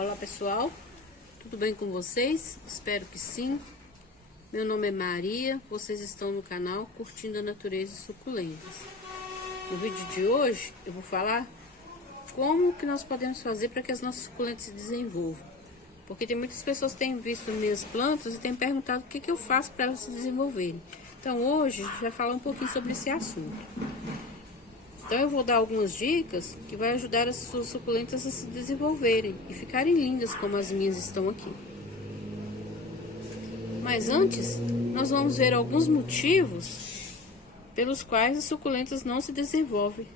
Olá pessoal, tudo bem com vocês? Espero que sim. Meu nome é Maria, vocês estão no canal Curtindo a Natureza e Suculentas. No vídeo de hoje eu vou falar como que nós podemos fazer para que as nossas suculentas se desenvolvam. Porque tem muitas pessoas que têm visto minhas plantas e têm perguntado o que eu faço para elas se desenvolverem. Então hoje a gente vai falar um pouquinho sobre esse assunto. Então eu vou dar algumas dicas que vai ajudar as suas suculentas a se desenvolverem e ficarem lindas como as minhas estão aqui. Mas antes, nós vamos ver alguns motivos pelos quais as suculentas não se desenvolvem.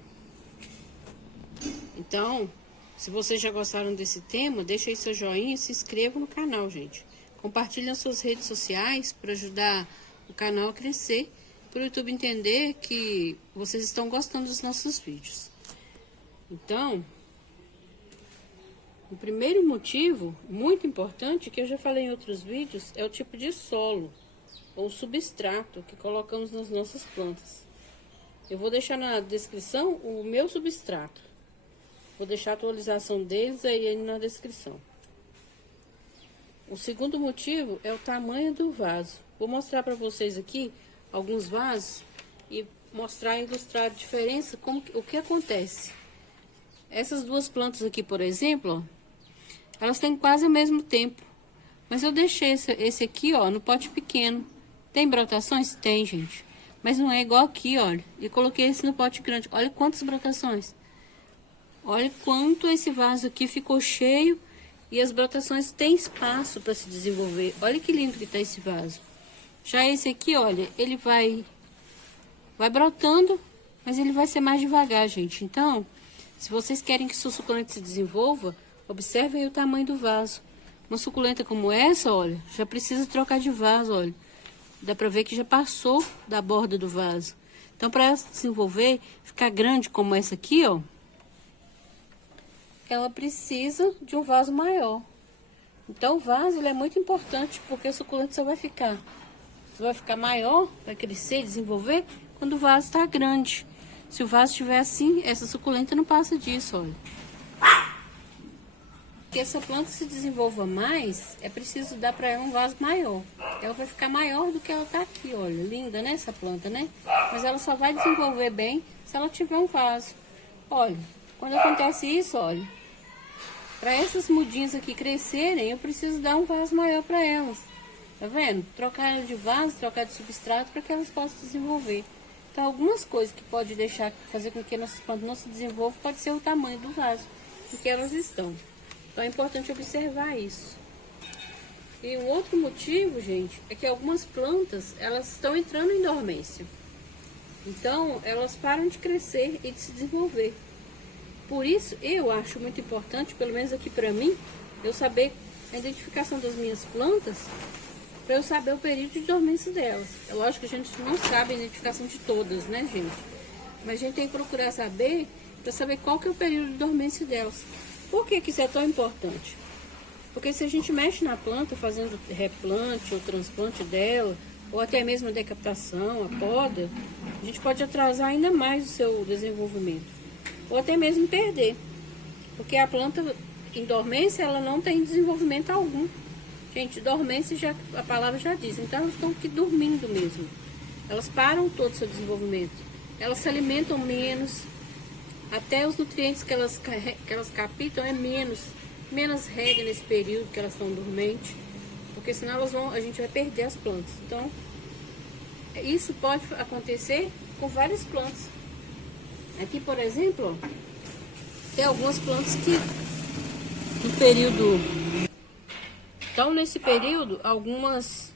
Então, se vocês já gostaram desse tema, deixa aí seu joinha e se inscreva no canal, gente. Compartilhe nas suas redes sociais para ajudar o canal a crescer, para o YouTube entender que vocês estão gostando dos nossos vídeos. Então, o primeiro motivo, muito importante, que eu já falei em outros vídeos, é o tipo de solo, ou substrato, que colocamos nas nossas plantas. Eu vou deixar na descrição o meu substrato. Vou deixar a atualização deles aí na descrição. O segundo motivo é o tamanho do vaso. Vou mostrar para vocês aqui alguns vasos e mostrar e ilustrar a diferença, o que acontece. Essas duas plantas aqui, por exemplo, ó, elas têm quase o mesmo tempo, mas eu deixei esse aqui, ó, no pote pequeno. Tem brotações? Tem, gente, mas não é igual aqui, olha. E coloquei esse no pote grande. Olha quantas brotações. Olha quanto esse vaso aqui ficou cheio e as brotações têm espaço para se desenvolver. Olha que lindo que tá esse vaso. Já esse aqui, olha, ele vai brotando, mas ele vai ser mais devagar, gente. Então, se vocês querem que sua suculenta se desenvolva, observe aí o tamanho do vaso. Uma suculenta como essa, olha, já precisa trocar de vaso, olha. Dá pra ver que já passou da borda do vaso. Então, para ela se desenvolver, ficar grande como essa aqui, ó, ela precisa de um vaso maior. Então, o vaso ele é muito importante, porque a suculenta só vai ficar maior, vai crescer, desenvolver, quando o vaso está grande. Se o vaso estiver assim, essa suculenta não passa disso, olha. Que essa planta se desenvolva mais, é preciso dar para ela um vaso maior. Ela vai ficar maior do que ela tá aqui, olha. Linda, né, essa planta, né? Mas ela só vai desenvolver bem se ela tiver um vaso. Olha, quando acontece isso, olha, para essas mudinhas aqui crescerem, eu preciso dar um vaso maior para elas. Tá vendo? Trocar ela de vaso, trocar de substrato para que elas possam desenvolver. Então, algumas coisas que pode fazer com que nossas plantas não se desenvolvam, pode ser o tamanho do vaso em que elas estão. Então, é importante observar isso. E um outro motivo, gente, é que algumas plantas, elas estão entrando em dormência. Então, elas param de crescer e de se desenvolver. Por isso, eu acho muito importante, pelo menos aqui para mim, eu saber a identificação das minhas plantas, para eu saber o período de dormência delas. É lógico que a gente não sabe a identificação de todas, né, gente? Mas a gente tem que procurar saber, para saber qual que é o período de dormência delas. Por que isso é tão importante? Porque se a gente mexe na planta, fazendo replante ou transplante dela, ou até mesmo a decapitação, a poda, a gente pode atrasar ainda mais o seu desenvolvimento. Ou até mesmo perder. Porque a planta em dormência, ela não tem desenvolvimento algum. Gente, dormência, a palavra já diz. Então, elas estão aqui dormindo mesmo. Elas param todo o seu desenvolvimento. Elas se alimentam menos. Até os nutrientes que elas captam é menos. Menos regra nesse período que elas estão dormentes. Porque senão a gente vai perder as plantas. Então, isso pode acontecer com várias plantas. Aqui, por exemplo, ó, tem algumas plantas que no período... Então, nesse período, algumas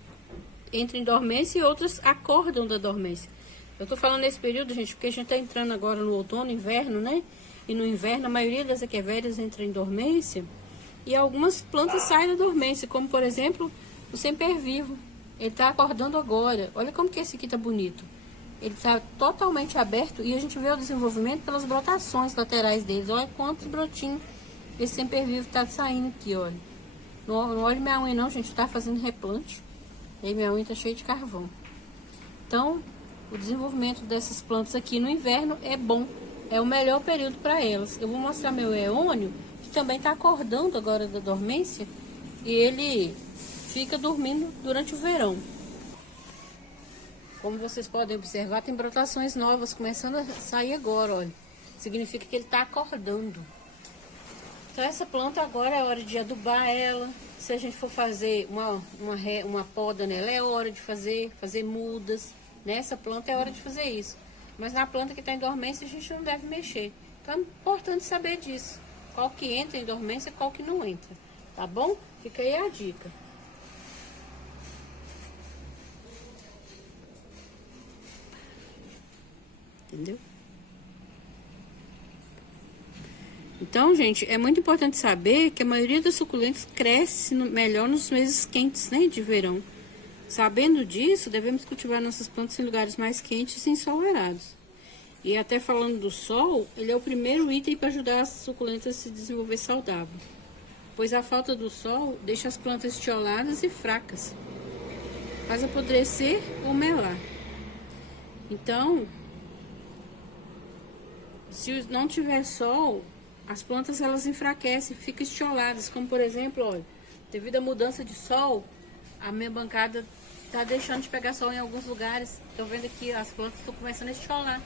entram em dormência e outras acordam da dormência. Eu tô falando nesse período, gente, porque a gente tá entrando agora no outono, inverno, né? E no inverno, a maioria das equivérias entra em dormência. E algumas plantas saem da dormência, como, por exemplo, o sempervivo. Ele tá acordando agora. Olha como que esse aqui tá bonito. Ele tá totalmente aberto e a gente vê o desenvolvimento pelas brotações laterais deles. Olha quantos brotinhos esse sempervivo tá saindo aqui, olha. Não olhe minha unha não, gente, tá fazendo replante. E minha unha tá cheia de carvão. Então, o desenvolvimento dessas plantas aqui no inverno é bom. é o melhor período para elas. Eu vou mostrar meu eônio, que também está acordando agora da dormência, e ele fica dormindo durante o verão. Como vocês podem observar, tem brotações novas começando a sair agora, olha. Significa que ele está acordando. Então essa planta agora é hora de adubar ela. Se a gente for fazer uma poda nela, é hora de fazer mudas. Nessa planta é hora de fazer isso. Mas na planta que está em dormência a gente não deve mexer. Então é importante saber disso. Qual que entra em dormência e qual que não entra. Tá bom? Fica aí a dica. Entendeu? Então, gente, é muito importante saber que a maioria das suculentas cresce melhor nos meses quentes, né, de verão. Sabendo disso, devemos cultivar nossas plantas em lugares mais quentes e ensolarados. E até falando do sol, ele é o primeiro item para ajudar as suculentas a se desenvolver saudável. Pois a falta do sol deixa as plantas estioladas e fracas. Faz apodrecer ou melar. Então, se não tiver sol, as plantas elas enfraquecem, ficam estioladas. Como por exemplo, olha, devido à mudança de sol, a minha bancada está deixando de pegar sol em alguns lugares. Estou vendo aqui, as plantas estão começando a estiolar.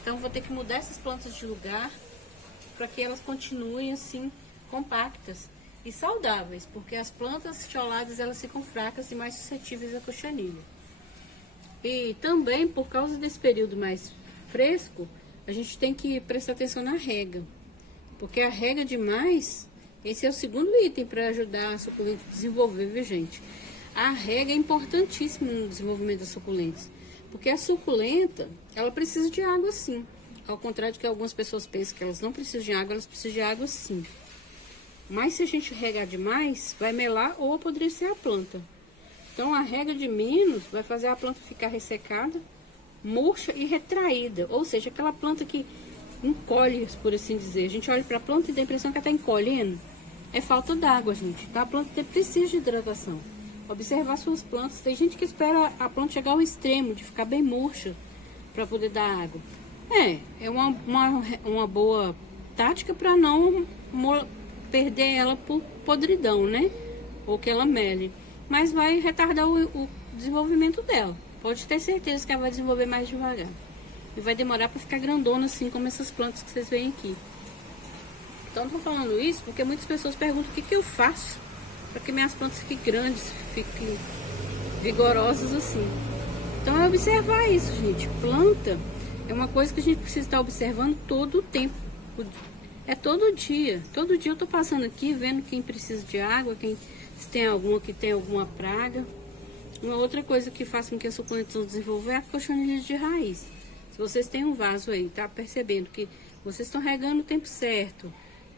Então vou ter que mudar essas plantas de lugar para que elas continuem assim compactas e saudáveis, porque as plantas estioladas elas ficam fracas e mais suscetíveis à cochonilha. E também por causa desse período mais fresco, a gente tem que prestar atenção na rega, porque a rega demais, esse é o segundo item para ajudar a suculenta a desenvolver, viu gente? A rega é importantíssima no desenvolvimento das suculentas. Porque a suculenta, ela precisa de água sim. Ao contrário do que algumas pessoas pensam que elas não precisam de água, elas precisam de água sim. Mas se a gente regar demais, vai melar ou apodrecer a planta. Então a rega de menos vai fazer a planta ficar ressecada, murcha e retraída. Ou seja, aquela planta que encolhe, por assim dizer. A gente olha para a planta e dá a impressão que ela está encolhendo. É falta d'água, gente. Então a planta precisa de hidratação. Observar suas plantas. Tem gente que espera a planta chegar ao extremo, de ficar bem murcha, para poder dar água. É uma boa tática para não perder ela por podridão, né? Ou que ela mele. Mas vai retardar o desenvolvimento dela. Pode ter certeza que ela vai desenvolver mais devagar. E vai demorar para ficar grandona, assim como essas plantas que vocês veem aqui. Então, estou falando isso porque muitas pessoas perguntam o que eu faço para que minhas plantas fiquem grandes, fiquem vigorosas assim. Então é observar isso, gente. Planta é uma coisa que a gente precisa estar observando todo o tempo. É todo dia. Todo dia eu tô passando aqui, vendo quem precisa de água, se tem alguma que tem alguma praga. Uma outra coisa que faz com que as suculentas não desenvolvam é a cochonilha de raiz. Se vocês têm um vaso aí, tá percebendo que vocês estão regando o tempo certo,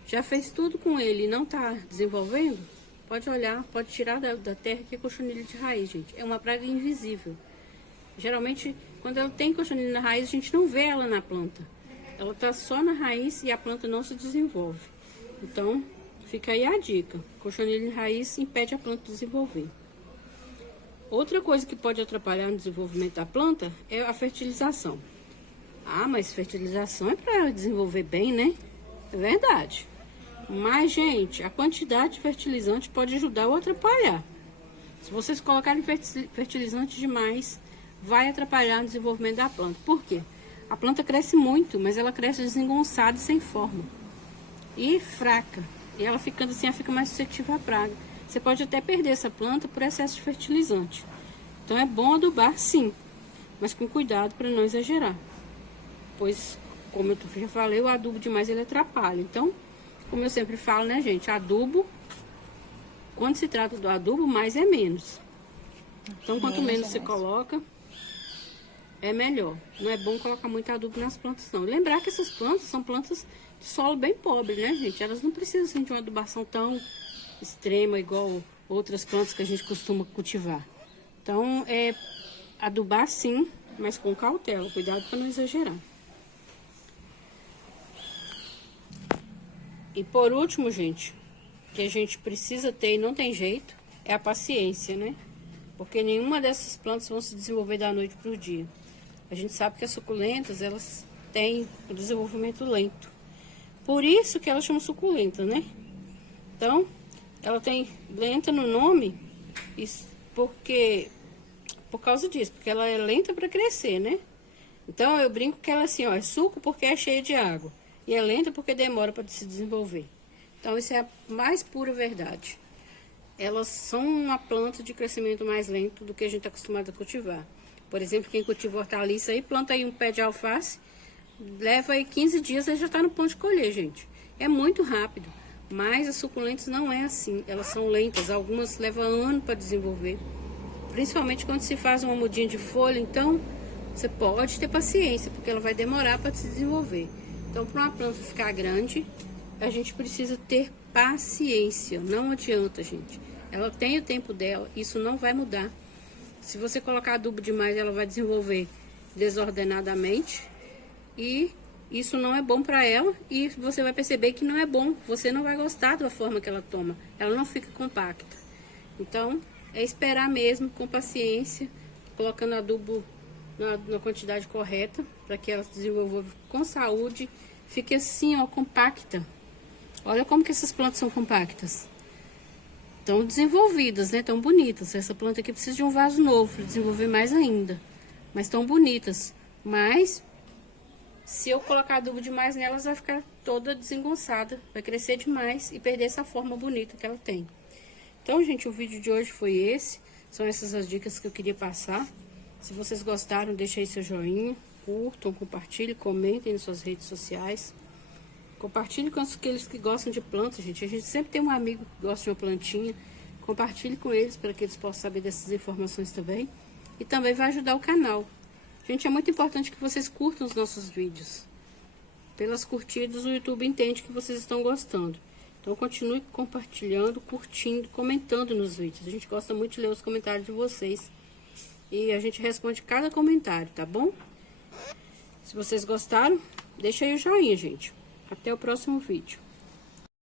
já fez tudo com ele e não tá desenvolvendo, pode olhar, pode tirar da terra que é cochonilha de raiz, gente. É uma praga invisível. Geralmente, quando ela tem cochonilha na raiz, a gente não vê ela na planta. Ela tá só na raiz e a planta não se desenvolve. Então, fica aí a dica. Cochonilha de raiz impede a planta de desenvolver. Outra coisa que pode atrapalhar no desenvolvimento da planta é a fertilização. Ah, mas fertilização é para desenvolver bem, né? É verdade. Mas, gente, a quantidade de fertilizante pode ajudar ou atrapalhar. Se vocês colocarem fertilizante demais, vai atrapalhar o desenvolvimento da planta. Por quê? A planta cresce muito, mas ela cresce desengonçada e sem forma. E fraca. E ela ficando assim, ela fica mais suscetível à praga. Você pode até perder essa planta por excesso de fertilizante. Então é bom adubar sim, mas com cuidado para não exagerar. Pois, como eu já falei, o adubo demais ele atrapalha. Então, como eu sempre falo, né, gente? Adubo, quando se trata do adubo, mais é menos. Então, quanto menos você coloca, é melhor. Não é bom colocar muito adubo nas plantas, não. Lembrar que essas plantas são plantas de solo bem pobre, né, gente? Elas não precisam assim, de uma adubação tão extrema, igual outras plantas que a gente costuma cultivar. Então, adubar sim, mas com cautela. Cuidado para não exagerar. E por último, gente, que a gente precisa ter e não tem jeito, é a paciência, né? Porque nenhuma dessas plantas vão se desenvolver da noite para o dia. A gente sabe que as suculentas, elas tem o desenvolvimento lento. Por isso que ela chama suculenta, né? Então, ela tem lenta no nome, porque por causa disso, porque ela é lenta para crescer, né? Então, eu brinco que ela assim, ó, é suco porque é cheia de água. E é lenta porque demora para se desenvolver. Então, isso é a mais pura verdade. Elas são uma planta de crescimento mais lento do que a gente está acostumado a cultivar. Por exemplo, quem cultiva hortaliça aí, planta aí um pé de alface, leva aí 15 dias e já está no ponto de colher, gente. É muito rápido, mas as suculentas não é assim. Elas são lentas, algumas levam ano para desenvolver. Principalmente quando se faz uma mudinha de folha, então você pode ter paciência, porque ela vai demorar para se desenvolver. Então, para uma planta ficar grande, a gente precisa ter paciência. Não adianta, gente. Ela tem o tempo dela, isso não vai mudar. Se você colocar adubo demais, ela vai desenvolver desordenadamente. E isso não é bom para ela. E você vai perceber que não é bom. Você não vai gostar da forma que ela toma. Ela não fica compacta. Então, é esperar mesmo, com paciência, colocando adubo na quantidade correta, para que ela se desenvolva com saúde. Fique assim, ó, compacta. Olha como que essas plantas são compactas. Estão desenvolvidas, né? Estão bonitas. Essa planta aqui precisa de um vaso novo para desenvolver mais ainda. Mas estão bonitas. Mas, se eu colocar adubo demais nelas, vai ficar toda desengonçada. Vai crescer demais e perder essa forma bonita que ela tem. Então, gente, o vídeo de hoje foi esse. São essas as dicas que eu queria passar. Se vocês gostaram, deixa aí seu joinha. Curtam, compartilhem, comentem nas suas redes sociais. Compartilhe com aqueles que gostam de plantas, gente. A gente sempre tem um amigo que gosta de uma plantinha. Compartilhe com eles para que eles possam saber dessas informações também. E também vai ajudar o canal. Gente, é muito importante que vocês curtam os nossos vídeos. Pelas curtidas, o YouTube entende que vocês estão gostando. Então, continue compartilhando, curtindo, comentando nos vídeos. A gente gosta muito de ler os comentários de vocês. E a gente responde cada comentário, tá bom? Se vocês gostaram, deixa aí o joinha, gente. Até o próximo vídeo.